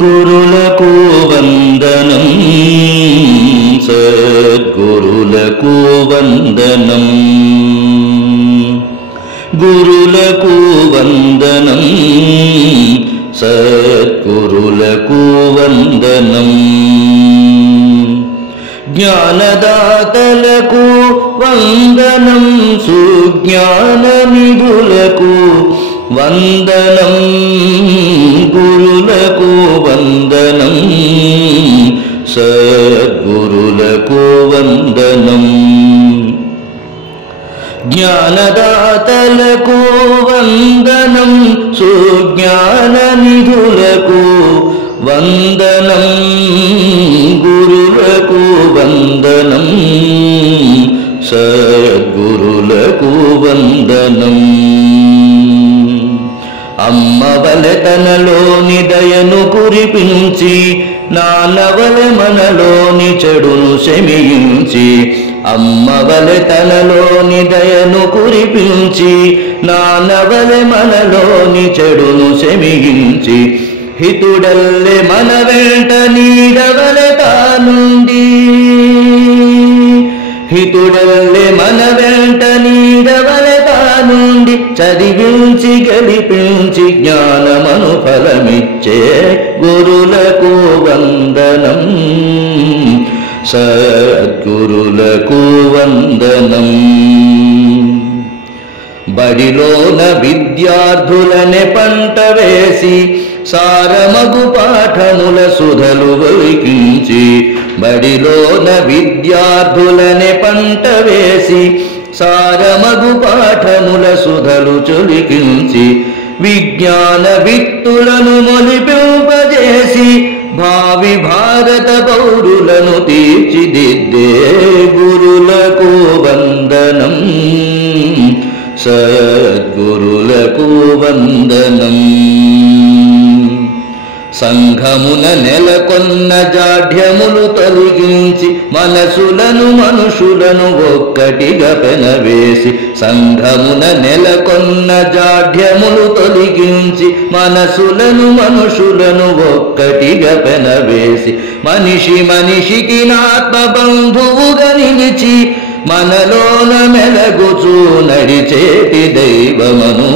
గురులకు వందనం, సద్గురులకు వందనం, గురులకు వందనం, సద్గురులకు వందనం, జ్ఞానదాతలకు వందనం, సుజ్ఞాన నిధులకు వందనం, గురులకు వందనం, సద్గురులకు వందనం, జ్ఞానదాతలకు వందనం, సుజ్ఞాన నిధులకు వందనం, గురులకు వందనం, సద్గురులకు వందనం. అమ్మవలె తనలోని దయను కురిపించి, నాన్నవలె మనలోని చెడును శమించి, అమ్మవలె తనలోని దయను కురిపించి, నాన్నవలె మనలోని చెడును శమించి, హితుడల్లె మన వెంట నీడవలె తానుండి, హితుడల్లె మన వెంట నీడవలె తానుండి, చదివించి గెలిపించి జ్ఞానమను ఫలమిచ్చే గురులకు వందనం, సద్గురులకు వందనం. బడిలోన విద్యార్థులనే పంట వేసి, సారమగు పాఠముల సుధలు ఒలికించి, బడిలోన విద్యార్థులనే పంట వేసి, సారమగు పాఠముల సుధలు చొలికించి, విజ్ఞాన విత్తులను మొలిపింపజేసి, భావి భారత పౌరులను తీర్చిదిద్దే గురులకు వందనం, సద్గురులకు వందనం. సంఘమున నెలకొన్న జాఢ్యములు తొలగించి, మనసులను మనుషులను ఒక్కటిగా పెనవేసి, సంఘమున నెలకొన్న జాఢ్యములు తొలగించి, మనసులను మనుషులను ఒక్కటిగా పెనవేసి, మనిషి మనిషికి ఆత్మ బంధువుగా నిలిచి, మనలోన మెలగుచూ నడిచేటి దైవమను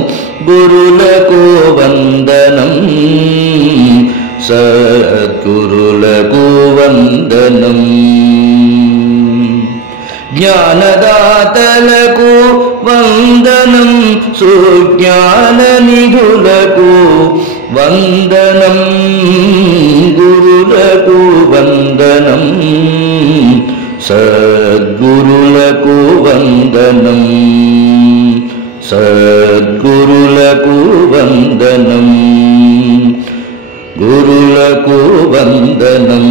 గురులకు వందనం, సద్గురులకు వందనం. జ్ఞానదాతలకు వందనం, సుజ్ఞాన నిధులకు వందనం, గురులకు వందనం, సద్గురులకు వందనం, సద్గురులకు వందనం, గురులకు వందనం.